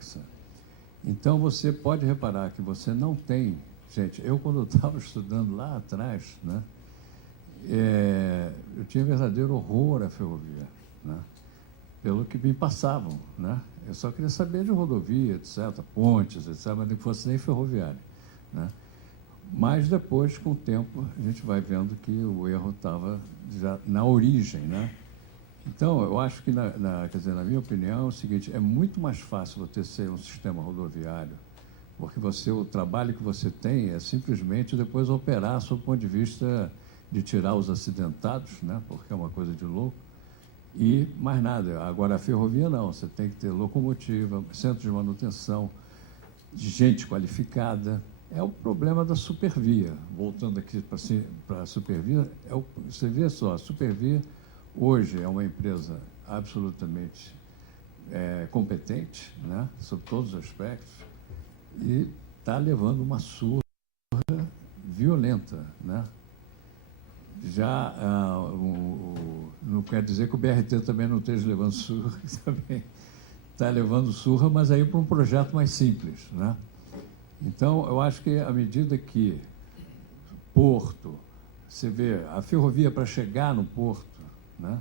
complexa. Então, você pode reparar que você não tem... Gente, eu, quando estava estudando lá atrás, né, eu tinha verdadeiro horror à ferrovia, né, pelo que me passavam, né? Eu só queria saber de rodovia, etc., pontes, etc., mas não fosse nem ferroviária, né? Mas depois, com o tempo, a gente vai vendo que o erro estava já na origem, né? Então, eu acho que, quer dizer, na minha opinião, é o seguinte: é muito mais fácil você ser um sistema rodoviário, porque o trabalho que você tem é simplesmente depois operar sob o ponto de vista de tirar os acidentados, né? Porque é uma coisa de louco, e mais nada. Agora, a ferrovia não, você tem que ter locomotiva, centro de manutenção, gente qualificada. É o problema da Supervia. Voltando aqui para a Supervia, você vê só, a Supervia hoje é uma empresa absolutamente competente, né, sob todos os aspectos, e está levando uma surra violenta, né? Já não quer dizer que o BRT também não esteja levando surra, também está levando surra, mas aí para um projeto mais simples, né? Então, eu acho que à medida que Porto, você vê, a ferrovia para chegar no Porto, né,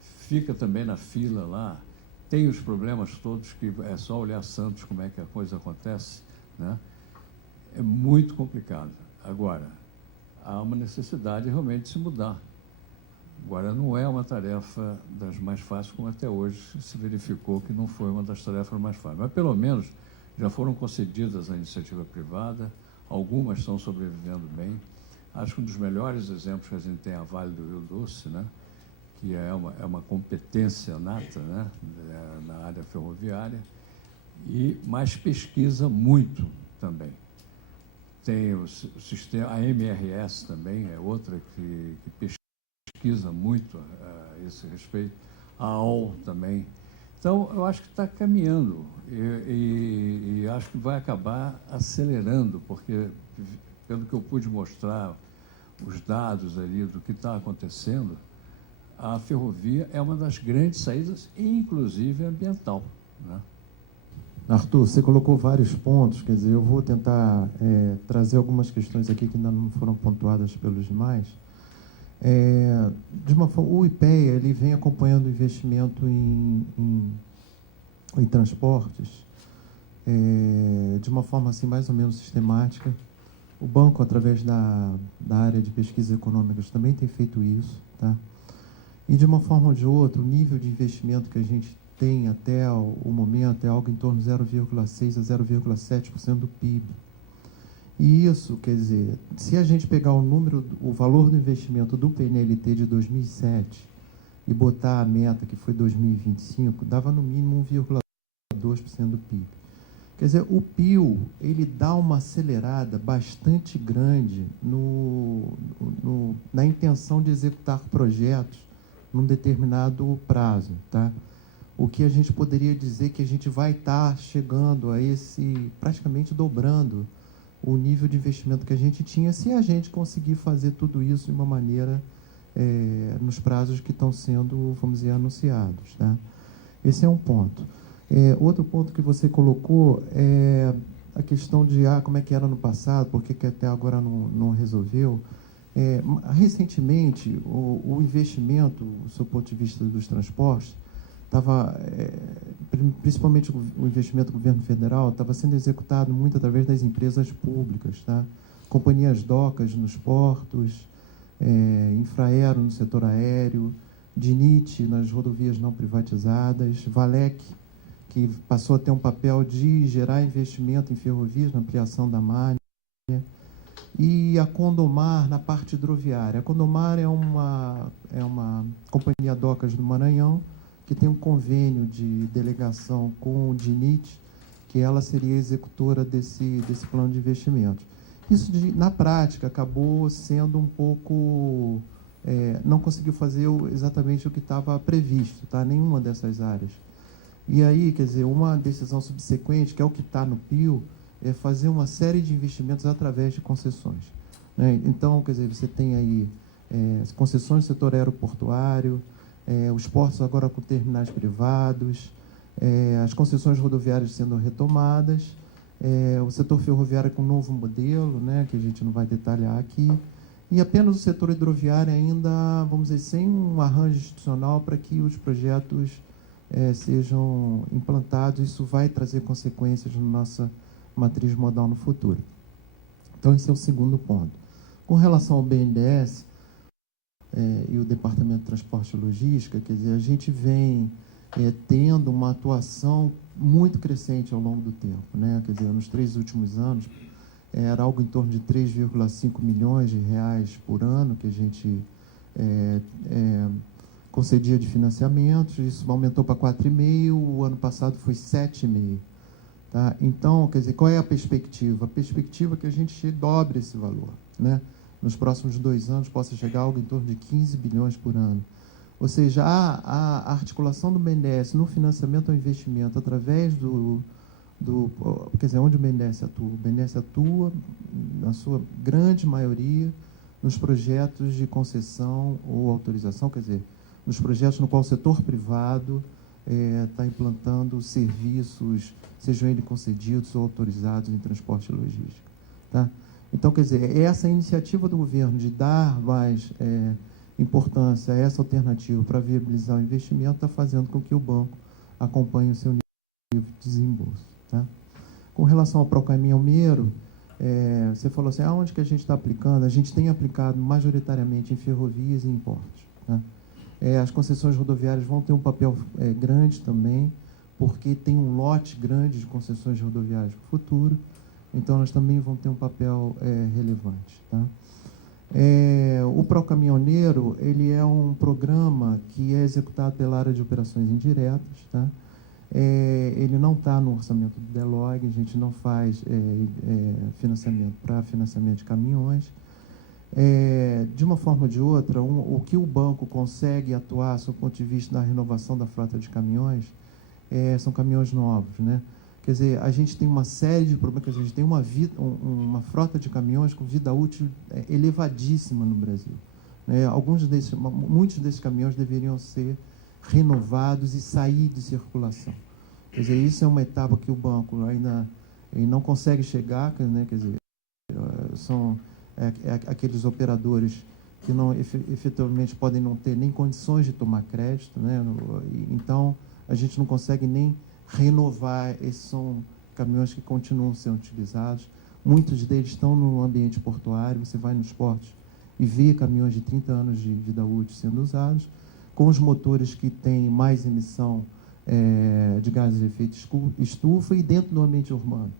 fica também na fila lá, tem os problemas todos que é só olhar Santos como é que a coisa acontece, né? É muito complicado. Agora, há uma necessidade realmente de se mudar. Agora, não é uma tarefa das mais fáceis, como até hoje se verificou que não foi uma das tarefas mais fáceis. Mas, pelo menos, já foram concedidas à iniciativa privada, algumas estão sobrevivendo bem. Acho que um dos melhores exemplos que a gente tem é a Vale do Rio Doce, né, que é uma competência nata, né, na área ferroviária, mas pesquisa muito também. Tem o sistema, a MRS também é outra que pesquisa muito a esse respeito, a AOL também. Então, eu acho que está caminhando e acho que vai acabar acelerando, porque, pelo que eu pude mostrar, os dados ali do que está acontecendo, a ferrovia é uma das grandes saídas, inclusive ambiental, né? Arthur, você colocou vários pontos, quer dizer, eu vou tentar trazer algumas questões aqui que ainda não foram pontuadas pelos demais. De uma forma, o IPEA ele vem acompanhando o investimento em transportes de uma forma assim mais ou menos sistemática. O banco, através da área de pesquisas econômicas, também tem feito isso, tá? E de uma forma ou de outra, o nível de investimento que a gente tem até o momento é algo em torno de 0,6% a 0,7% do PIB. E isso, quer dizer, se a gente pegar o valor do investimento do PNLT de 2007 e botar a meta, que foi 2025, dava no mínimo 1,2% do PIB. Quer dizer, o PIO, ele dá uma acelerada bastante grande na intenção de executar projetos num determinado prazo, tá? O que a gente poderia dizer que a gente vai estar chegando a praticamente dobrando o nível de investimento que a gente tinha, se a gente conseguir fazer tudo isso de uma maneira, nos prazos que estão sendo, vamos dizer, anunciados, tá? Esse é um ponto. Outro ponto que você colocou é a questão de como é que era no passado, por que até agora não resolveu. Recentemente, o investimento, do ponto de vista dos transportes, principalmente o investimento do governo federal, estava sendo executado muito através das empresas públicas, tá? Companhias docas nos portos, Infraero no setor aéreo, DINIT nas rodovias não privatizadas, Valec, que passou a ter um papel de gerar investimento em ferrovias, na ampliação da malha, e a Condomar na parte hidroviária. A Condomar é uma companhia docas do Maranhão, que tem um convênio de delegação com o DINIT, que ela seria executora desse plano de investimento. Isso, na prática, acabou sendo um pouco... não conseguiu fazer exatamente o que estava previsto, tá? Nenhuma dessas áreas. E aí, quer dizer, uma decisão subsequente, que é o que está no PIO, é fazer uma série de investimentos através de concessões, né? Então, quer dizer, você tem aí concessões do setor aeroportuário, os portos agora com terminais privados, as concessões rodoviárias sendo retomadas, o setor ferroviário com um novo modelo, né, que a gente não vai detalhar aqui, e apenas o setor hidroviário ainda, vamos dizer, sem um arranjo institucional para que os projetos sejam implantados. Isso vai trazer consequências na nossa matriz modal no futuro. Então, esse é o segundo ponto. Com relação ao BNDES e o Departamento de Transporte e Logística, quer dizer, a gente vem tendo uma atuação muito crescente ao longo do tempo, né? Quer dizer, nos 3 últimos anos, era algo em torno de 3,5 milhões de reais por ano que a gente concedia de financiamentos. Isso aumentou para 4,5, o ano passado foi 7,5. Tá? Então, quer dizer, qual é a perspectiva? A perspectiva é que a gente dobre esse valor, né? Nos próximos 2 anos possa chegar a algo em torno de 15 bilhões por ano. Ou seja, a articulação do BNDES no financiamento ao investimento através quer dizer, onde o BNDES atua? O BNDES atua, na sua grande maioria, nos projetos de concessão ou autorização, quer dizer, nos projetos no qual o setor privado está implantando serviços, sejam eles concedidos ou autorizados em transporte e logística. Tá? Então, quer dizer, essa iniciativa do governo de dar mais importância a essa alternativa para viabilizar o investimento está fazendo com que o banco acompanhe o seu nível de desembolso. Tá? Com relação ao Procaminhoneiro, você falou assim, aonde que a gente está aplicando? A gente tem aplicado majoritariamente em ferrovias e em portos. Tá? As concessões rodoviárias vão ter um papel grande também, porque tem um lote grande de concessões rodoviárias para o futuro, então elas também vão ter um papel relevante. Tá? O Procaminhoneiro, ele é um programa que é executado pela área de operações indiretas. Tá? Ele não está no orçamento do DELOG, a gente não faz financiamento para financiamento de caminhões. De uma forma ou de outra, o que o banco consegue atuar, do ponto de vista da renovação da frota de caminhões, são caminhões novos, né? Quer dizer, a gente tem uma série de problemas, a gente tem uma frota de caminhões com vida útil elevadíssima no Brasil. Muitos desses caminhões deveriam ser renovados e sair de circulação. Quer dizer, isso é uma etapa que o banco ainda não consegue chegar, né? Quer dizer, são aqueles operadores que não efetivamente podem não ter nem condições de tomar crédito, né? Então a gente não consegue nem renovar. Esses são caminhões que continuam sendo utilizados, muitos deles estão no ambiente portuário. Você vai nos portos e vê caminhões de 30 anos de vida útil sendo usados, com os motores que têm mais emissão de gases de efeito estufa e dentro do ambiente urbano.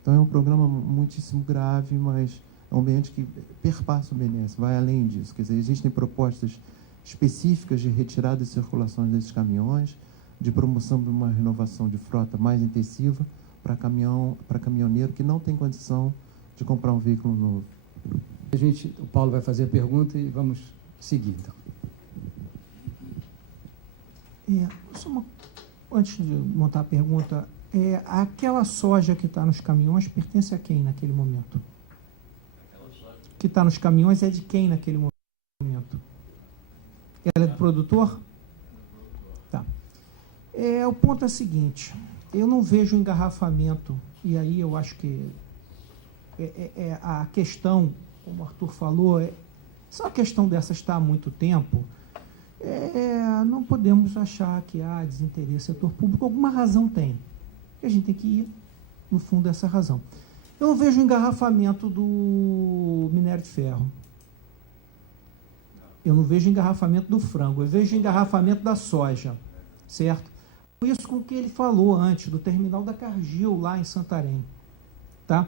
Então é um programa muitíssimo grave, mas é um ambiente que perpassa o BNDES, vai além disso. Quer dizer, existem propostas específicas de retirada de circulação desses caminhões, de promoção de uma renovação de frota mais intensiva para caminhoneiro que não tem condição de comprar um veículo novo. O Paulo vai fazer a pergunta e vamos seguir, então. Antes de montar a pergunta, aquela soja que está nos caminhões pertence a quem naquele momento? Que está nos caminhões é de quem naquele momento? Ela é do produtor? Tá. O ponto é o seguinte, eu não vejo engarrafamento, e aí eu acho que a questão, como o Arthur falou, se uma questão dessa está há muito tempo, não podemos achar que há desinteresse do setor público. Alguma razão tem. E a gente tem que ir no fundo dessa razão. Eu não vejo engarrafamento do minério de ferro. Eu não vejo engarrafamento do frango. Eu vejo engarrafamento da soja, certo? Isso com o que ele falou antes, do terminal da Cargill, lá em Santarém. Tá?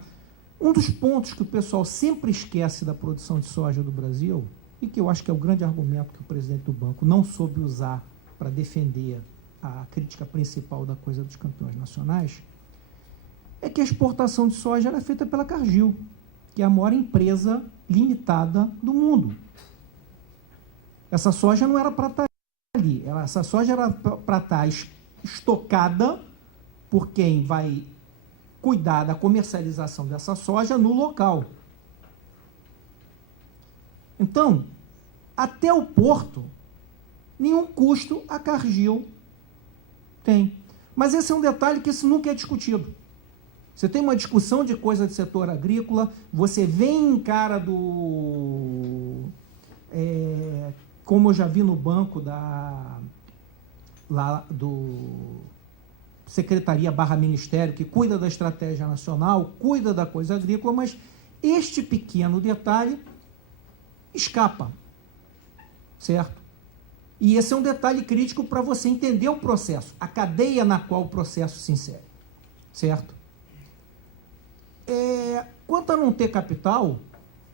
Um dos pontos que o pessoal sempre esquece da produção de soja do Brasil, e que eu acho que é o grande argumento que o presidente do banco não soube usar para defender a crítica principal da coisa dos campeões nacionais, é que a exportação de soja era feita pela Cargill, que é a maior empresa limitada do mundo. Essa soja não era para estar ali, essa soja era para estar estocada por quem vai cuidar da comercialização dessa soja no local. Então, até o porto, nenhum custo a Cargill tem. Mas esse é um detalhe que isso nunca é discutido. Você tem uma discussão de coisa do setor agrícola, você vem em cara do... como eu já vi no banco do Secretaria/Ministério, que cuida da estratégia nacional, cuida da coisa agrícola, mas este pequeno detalhe escapa, certo? E esse é um detalhe crítico para você entender o processo, a cadeia na qual o processo se insere, certo? Quanto a não ter capital,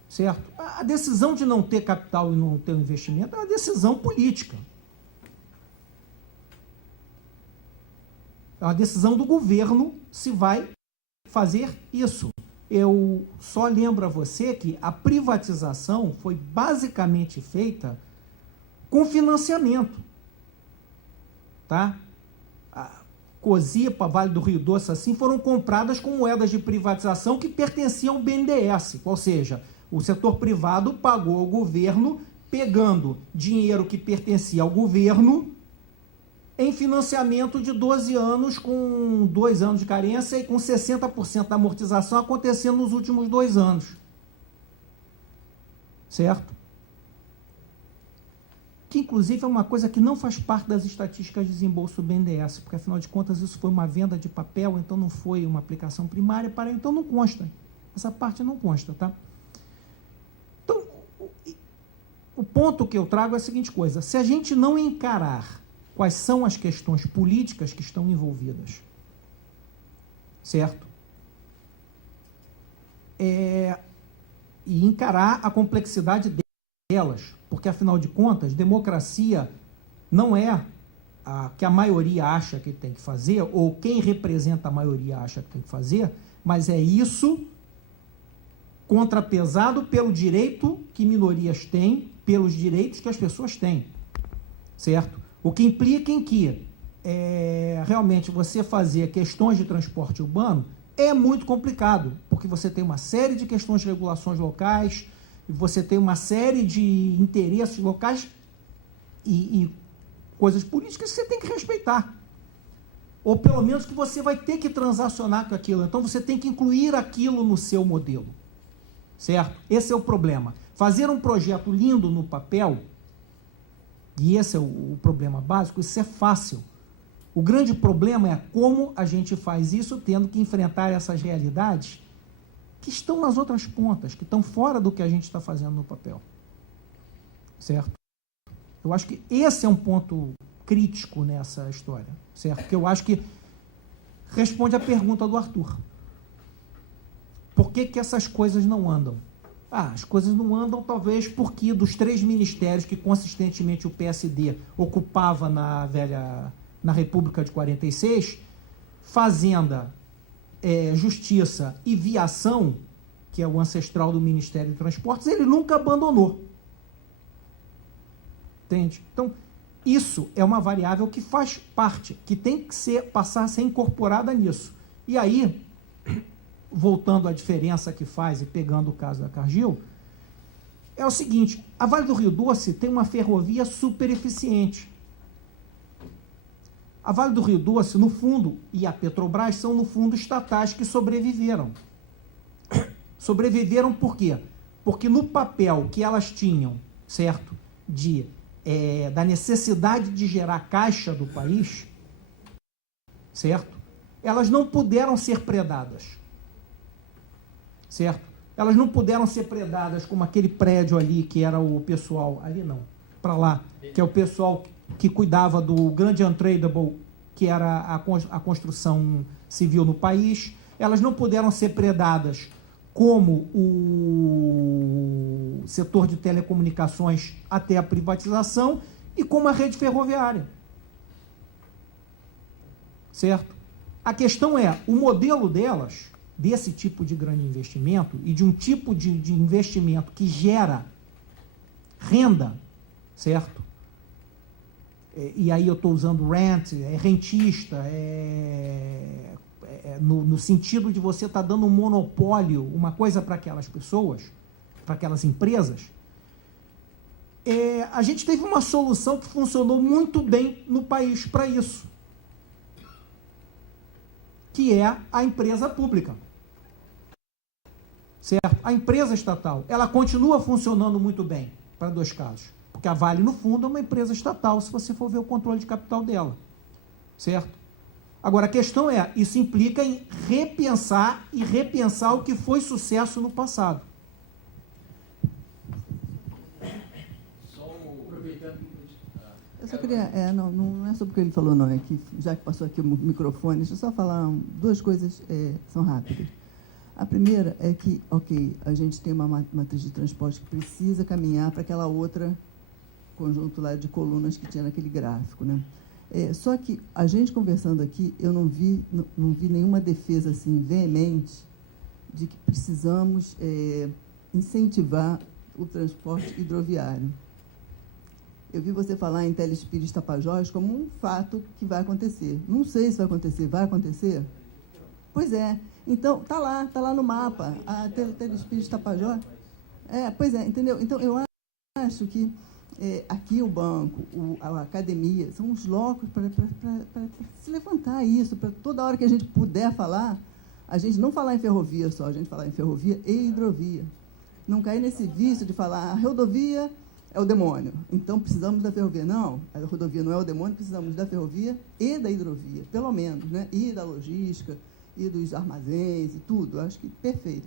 certo? A decisão de não ter capital e não ter um investimento é uma decisão política. É uma decisão do governo se vai fazer isso. Eu só lembro a você que a privatização foi basicamente feita com financiamento, tá? A Cosipa, Vale do Rio Doce, assim, foram compradas com moedas de privatização que pertenciam ao BNDES, ou seja, o setor privado pagou ao governo, pegando dinheiro que pertencia ao governo em financiamento de 12 anos, com 2 anos de carência e com 60% da amortização acontecendo nos últimos 2 anos. Certo? Que, inclusive, é uma coisa que não faz parte das estatísticas de desembolso do BNDES, porque, afinal de contas, isso foi uma venda de papel, então não foi uma aplicação primária, então não consta. Essa parte não consta, tá? Então, o ponto que eu trago é a seguinte coisa: se a gente não encarar quais são as questões políticas que estão envolvidas, certo? E encarar a complexidade delas, porque, afinal de contas, democracia não é que a maioria acha que tem que fazer, ou quem representa a maioria acha que tem que fazer, mas é isso contrapesado pelo direito que minorias têm, pelos direitos que as pessoas têm, certo? O que implica em que realmente você fazer questões de transporte urbano é muito complicado, porque você tem uma série de questões de regulações locais, você tem uma série de interesses locais e coisas políticas que você tem que respeitar. Ou pelo menos que você vai ter que transacionar com aquilo. Então você tem que incluir aquilo no seu modelo. Certo? Esse é o problema. Fazer um projeto lindo no papel, e esse é o problema básico, isso é fácil. O grande problema é como a gente faz isso tendo que enfrentar essas realidades que estão nas outras pontas, que estão fora do que a gente está fazendo no papel. Certo? Eu acho que esse é um ponto crítico nessa história, certo? Porque eu acho que responde à pergunta do Arthur. Por que essas coisas não andam? As coisas não andam talvez porque dos 3 ministérios que consistentemente o PSD ocupava na República de 46, Fazenda, Justiça e Viação, que é o ancestral do Ministério de Transportes, ele nunca abandonou. Entende? Então, isso é uma variável que faz parte, que tem que passar a ser incorporada nisso. E aí, voltando à diferença que faz e pegando o caso da Cargill, é o seguinte: a Vale do Rio Doce tem uma ferrovia super eficiente. A Vale do Rio Doce, no fundo, e a Petrobras são, no fundo, estatais que sobreviveram. Sobreviveram por quê? Porque no papel que elas tinham, certo, da necessidade de gerar caixa do país, certo, elas não puderam ser predadas. Certo? Elas não puderam ser predadas como aquele prédio ali, que era o pessoal, ali não, para lá, que é o pessoal que cuidava do grande Untradeable, que era a construção civil no país. Elas não puderam ser predadas como o setor de telecomunicações até a privatização e como a rede ferroviária. Certo? A questão é, o modelo delas, desse tipo de grande investimento e de um tipo de investimento que gera renda, certo? E aí eu estou usando rent, rentista, no sentido de você estar dando um monopólio, uma coisa para aquelas pessoas, para aquelas empresas. A gente teve uma solução que funcionou muito bem no país para isso. que é a empresa pública. Certo? A empresa estatal, ela continua funcionando muito bem, para 2 casos. Porque a Vale, no fundo, é uma empresa estatal, se você for ver o controle de capital dela. Certo? Agora, a questão é, isso implica em repensar o que foi sucesso no passado. Eu só queria, não é sobre o que ele falou, não, é que já que passou aqui o microfone, deixa eu só falar 2 coisas, são rápidas. A primeira é que, ok, a gente tem uma matriz de transporte que precisa caminhar para aquela outra conjunto lá de colunas que tinha naquele gráfico, né? Só que a gente conversando aqui, eu não vi nenhuma defesa assim veemente de que precisamos incentivar o transporte hidroviário. Eu vi você falar em Telespires Tapajós como um fato que vai acontecer. Não sei se vai acontecer. Vai acontecer? Pois é. Então, tá lá no mapa, a Telespires Tapajós. Pois é, entendeu? Então, eu acho que aqui o banco, a academia, são os locos para se levantar isso, para toda hora que a gente puder falar, a gente não falar em ferrovia só, a gente falar em ferrovia e hidrovia. Não cair nesse vício de falar a rodovia é o demônio, então precisamos da ferrovia. Não, a rodovia não é o demônio, precisamos da ferrovia e da hidrovia, pelo menos, né? E da logística, e dos armazéns, e tudo. Acho que perfeito.